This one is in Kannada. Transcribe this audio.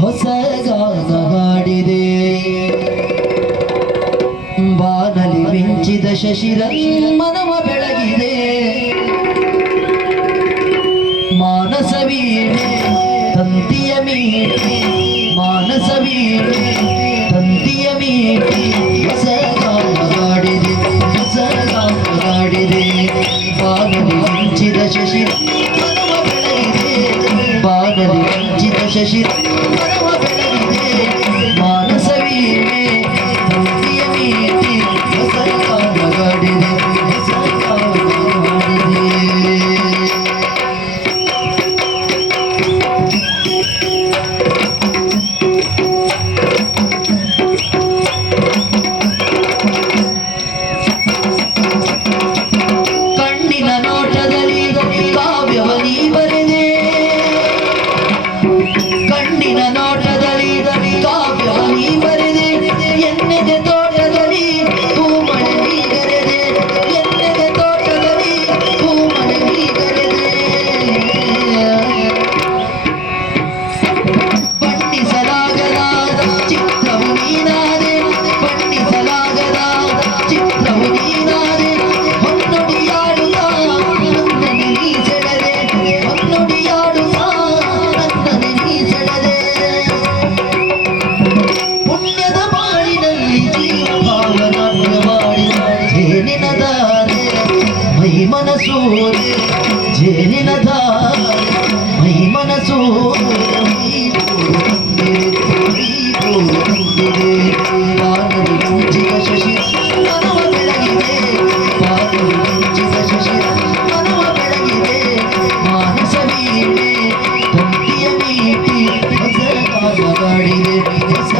ಹೊಸ ಗಾನ ಹಾಡಿದೆ ಬಾನಲಿ ಮಿಂಚಿದ ಶಶಿರ ಮನವ ಬೆಳಗಿದೆ ಮಾನಸ ವೀಣೆ ತಂತಿಯ ಮೀಟಿ ಮಾನಸ ವೀಣೆ ತಂತಿಯ ಮೀಟಿ ಹೊಸ ಗಾನ ಹಾಡಿದೆ ಹೊಸ ಗಾನ ಹಾಡಿದೆ ಬಾನಲಿ ಮಿಂಚಿದ ಶಶಿರ ಮನವ ಬೆಳಗಿದೆ ಬಾನಲಿ ಮಿಂಚಿದ ಶಶಿರ ಮನವ ಬೆಳಗಿದೆ ಮಾನಸ ವೀಣೆ ತಂತಿಯ ಮೀಟಿ ಹೊಸ ಗಾನ ಹಾಡಿದೆ ಹೊಸ ಗಾನ ಹಾಡಿದೆ ಕಣ್ಣಿನ ನೋಟದಲ್ಲಿ ಕಾವ್ಯವ ನೀ ಬರೆದೆ ಕಣ್ಣಿನ ನೋಟದಲ್ಲಿ ಕಾವ್ಯವ ನೀ ಬರೆದೆ ಎನ್ನೆದೆ ತೋಟದಲ್ಲಿ ಹೂಮಳೆ ನೀ ಗರೆದೆ ಎನ್ನೆದೆ ತೋಟದಲ್ಲಿ ಹೂಮಳೆ ನೀ ಗರೆದೆ ಬಣ್ಣಿಸಲಾಗದ ಚಿತ್ರವು ನೀನಾದೆ ಬಣ್ಣಿಸಲಾಗದ ಚಿತ್ರವು ನೀನಾದೆ ಹೊನ್ನೊಡಿಯಾಡುತ್ತಾ ನನ್ನನ್ನು ನೀ ಸೆಳೆದೆ ಹೊನ್ನೊಡಿಯಾಡುತ್ತಾ ನನ್ನನ್ನು ನೀ ಸೆಳೆದೆ ಪುಣ್ಯದ ಬಾಳಿನಲ್ಲಿ ಜೀವಭಾವನಾಟ್ಯ ಮಾಡಿದ ಜೇನಿನ ಧಾರೆ ಮೈ ಮನಸೂರೆ ಜೇನಿನ ಧಾರೆ ಮೈ ಮನಸೂರೆ ಬಾನಲಿ ಮಿಂಚಿದ ಶಶಿರ ಮನವ ಬೆಳಗಿದೆ ಬಾನಲಿ ಮಿಂಚಿದ ಶಶಿರ ಮನವ ಬೆಳಗಿದೆ ಮಾನಸ ವೀಣೆ ತಂತಿಯ ಮೀಟಿ ಹೊಸ ಗಾನ ಹಾಡಿದೆ ಹೊಸ